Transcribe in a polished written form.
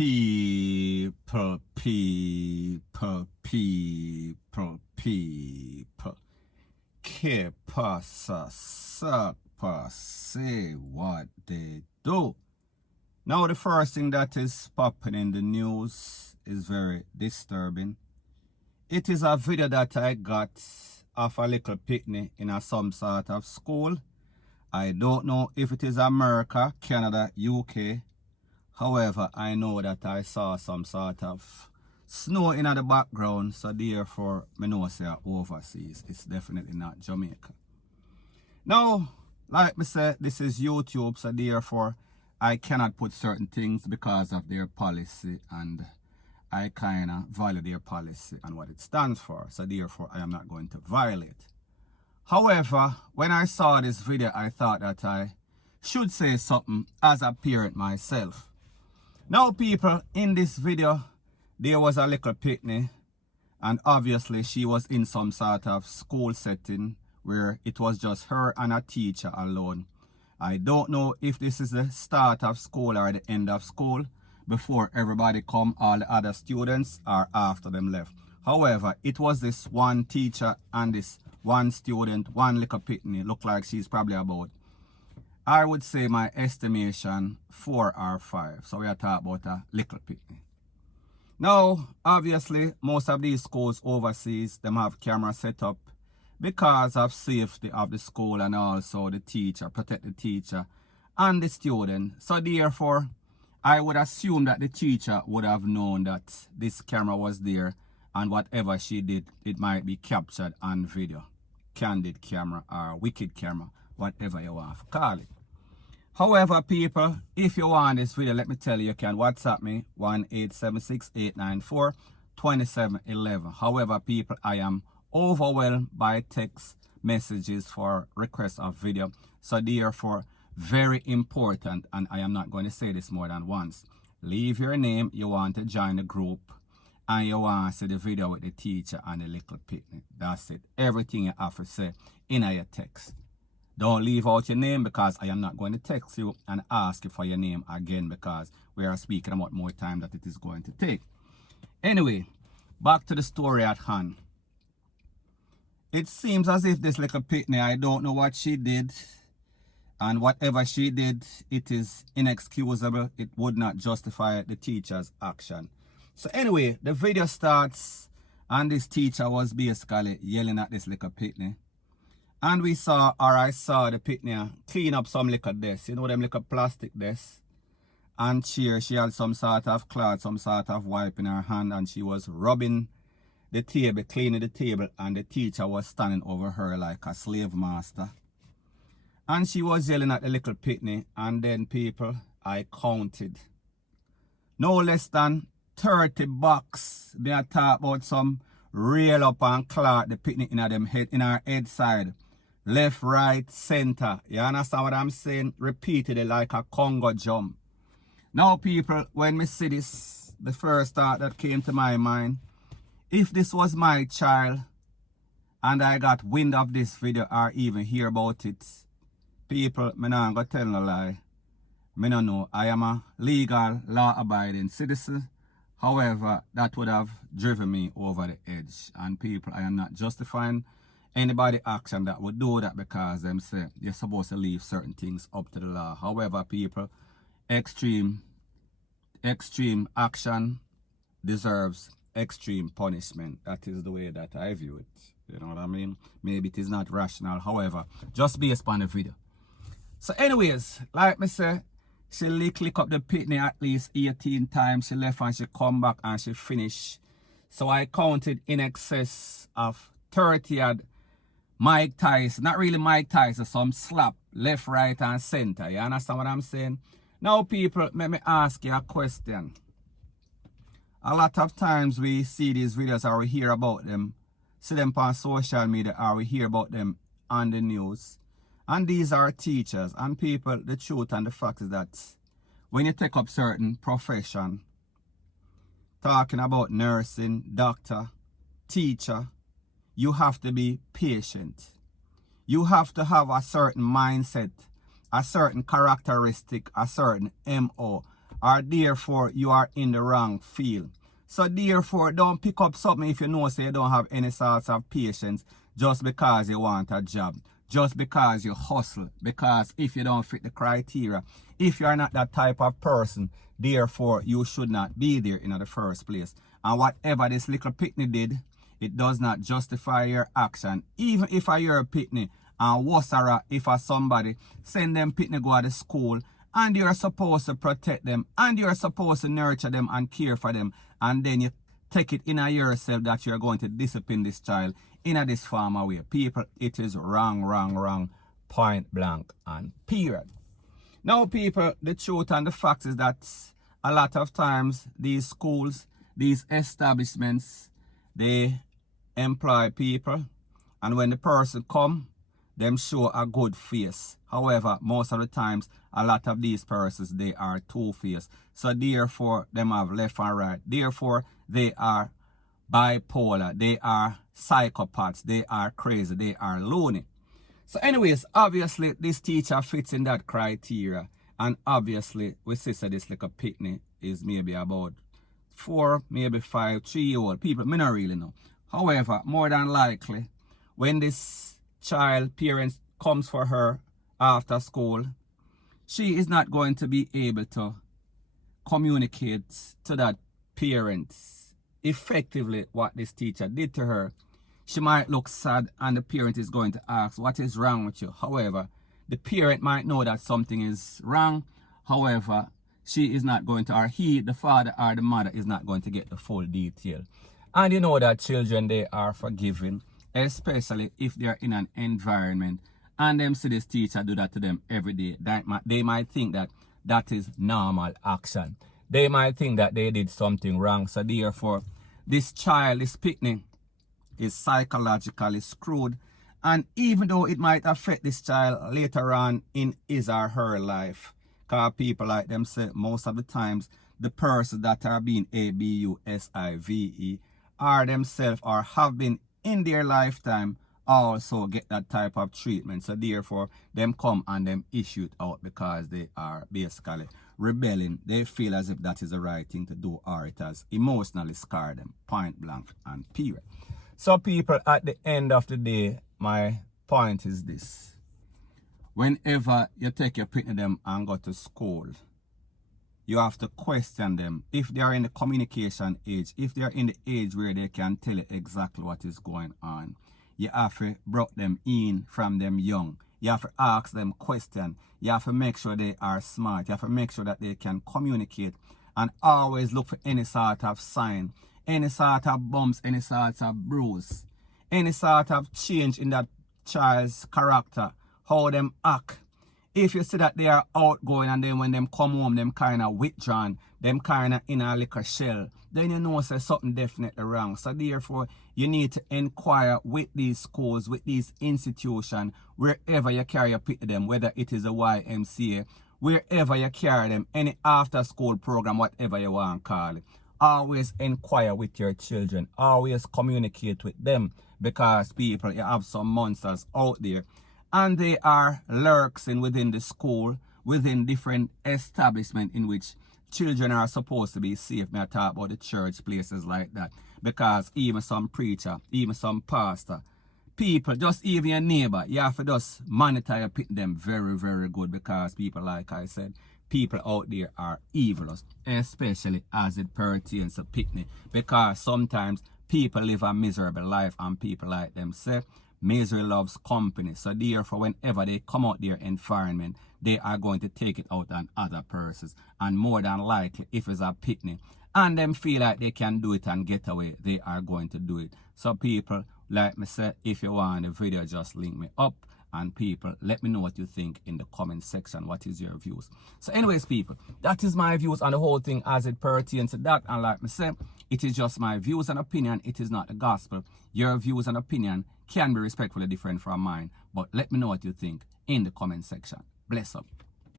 People. Que pasa, suck, say what they do. Now the first thing that is popping in the news is very disturbing. It is a video that I got of a little picnic in some sort of school. I don't know if it is America, Canada, UK. However, I know that I saw some sort of snow in the background, so therefore, I know it's overseas. It's definitely not Jamaica. Now, like I said, this is YouTube, so therefore, I cannot put certain things because of their policy, and I kind of value their policy and what it stands for, so therefore, I am not going to violate. However, when I saw this video, I thought that I should say something as a parent myself. Now, people, in this video, there was a little picnic, and obviously she was in some sort of school setting where it was just her and a teacher alone. I don't know if this is the start of school or the end of school, before everybody come, all the other students, or after them left. However, it was this one teacher and this one student, one little picnic. Look like she's probably about, I would say my estimation, 4 or 5. So we are talking about a little picnic. Now, obviously, most of these schools overseas, them have camera set up because of safety of the school and also the teacher, protect the teacher and the student. So therefore, I would assume that the teacher would have known that this camera was there, and whatever she did, it might be captured on video. Candid camera or wicked camera, whatever you want to call it. However, people, if you want this video, let me tell you, you can WhatsApp me 1-876-894-2711. However, people, I am overwhelmed by text messages for requests of video. So therefore, very important, and I am not going to say this more than once. Leave your name, you want to join the group, and you want to see the video with the teacher and the little picnic. That's it. Everything you have to say in your text. Don't leave out your name, because I am not going to text you and ask you for your name again, because we are speaking about more time that it is going to take. Anyway, back to the story at hand. It seems as if this little picnic, I don't know what she did, and whatever she did, it is inexcusable. It would not justify the teacher's action. So anyway, the video starts, and this teacher was basically yelling at this little picnic. And we saw, or I saw the picnic clean up some little desks. You know them little plastic desks and chair. She had some sort of cloth, some sort of wipe in her hand, and she was rubbing the table, cleaning the table, and the teacher was standing over her like a slave master. And she was yelling at the little picnic, and then people, I counted no less than 30 bucks. They are talking about some rail up and cloth, the picnic in them head, in her head side. Left, right, center. You understand what I'm saying? Repeatedly like a Congo drum. Now, people, when me see this, the first thought that came to my mind, if this was my child and I got wind of this video or even hear about it, people, me not gonna tell no lie. Me no know. I am a legal, law-abiding citizen. However, that would have driven me over the edge. And people, I am not justifying anybody action that would do that, because them say you're supposed to leave certain things up to the law. However, people, extreme action deserves extreme punishment. That is the way that I view it. You know what I mean? Maybe it is not rational. However, just based upon the video. So anyways, like me say, she lick up the picnic at least 18 times. She left and she come back and she finished. So I counted in excess of 30 odd Mike Tyson, not really Mike Tyson, some slap left, right, and center. You understand what I'm saying? Now, people, let me ask you a question. A lot of times we see these videos or we hear about them, see them on social media, or we hear about them on the news. And these are teachers. And people, the truth and the fact is that when you take up certain profession, talking about nursing, doctor, teacher, you have to be patient. You have to have a certain mindset, a certain characteristic, a certain MO, or therefore you are in the wrong field. So therefore, don't pick up something if you know say you don't have any sorts of patience just because you want a job, just because you hustle, because if you don't fit the criteria, if you are not that type of person, therefore you should not be there in the first place. And whatever this little pitney did, it does not justify your action. Even if you're a pitney, and wasara, if somebody send them pitney go to school, and you're supposed to protect them, and you're supposed to nurture them and care for them, and then you take it in yourself that you're going to discipline this child in this form of way. People, it is wrong, wrong, wrong, point blank and period. Now, people, the truth and the fact is that a lot of times these schools, these establishments, they employ people, and when the person come, them show a good face. However, most of the times, a lot of these persons, they are two-faced. So therefore, them have left and right. Therefore, they are bipolar. They are psychopaths. They are crazy. They are loony. So anyways, obviously, this teacher fits in that criteria. And obviously, we see that this little pitney is maybe about 4, maybe 5, 3-year-old people. Me not really know. However, more than likely, when this child parents comes for her after school, she is not going to be able to communicate to that parent effectively what this teacher did to her. She might look sad and the parent is going to ask, what is wrong with you? However, the parent might know that something is wrong. However, she is not going to, or he, the father or the mother, is not going to get the full detail. And you know that children, they are forgiving, especially if they are in an environment and them see this teacher do that to them every day. They might think that that is normal action. They might think that they did something wrong. So therefore, this child, this pitney, is psychologically screwed. And even though it might affect this child later on in his or her life, because people like them say most of the times the persons that are being abusive are themselves or have been in their lifetime also get that type of treatment. So therefore, them come and them issue it out because they are basically rebelling. They feel as if that is the right thing to do, or it has emotionally scarred them, point blank and period. So people, at the end of the day, my point is this. Whenever you take your pitney them and go to school, you have to question them. If they are in the communication age, if they are in the age where they can tell you exactly what is going on, you have to bring them in from them young. You have to ask them questions. You have to make sure they are smart. You have to make sure that they can communicate, and always look for any sort of sign, any sort of bumps, any sort of bruise, any sort of change in that child's character, how them act. If you see that they are outgoing and then when them come home, them kind of withdrawn, them kind of in a little shell, then you know say something definitely wrong. So therefore, you need to inquire with these schools, with these institutions, wherever you carry your pitney them, whether it is a YMCA, wherever you carry them, any after school program, whatever you want to call it. Always inquire with your children. Always communicate with them, because people, you have some monsters out there and they are lurking within the school, within different establishments in which children are supposed to be safe. I talk about the church, places like that. Because even some preacher, even some pastor, people, just even your neighbor, you have to just monitor your pitney them very, very good, because people, like I said, people out there are evilous, especially as it pertains to pitney. Because sometimes people live a miserable life, and people like them say, misery loves company. So therefore, whenever they come out their environment, they are going to take it out on other persons. And more than likely, if it's a pitney, and them feel like they can do it and get away, they are going to do it. So people, like me said, if you want the video, just link me up. And people, let me know what you think in the comment section. What is your views? So anyways, people, that is my views on the whole thing as it pertains to that. And like me said, it is just my views and opinion. It is not the gospel. Your views and opinion can be respectfully different from mine. But let me know what you think in the comment section. Bless up.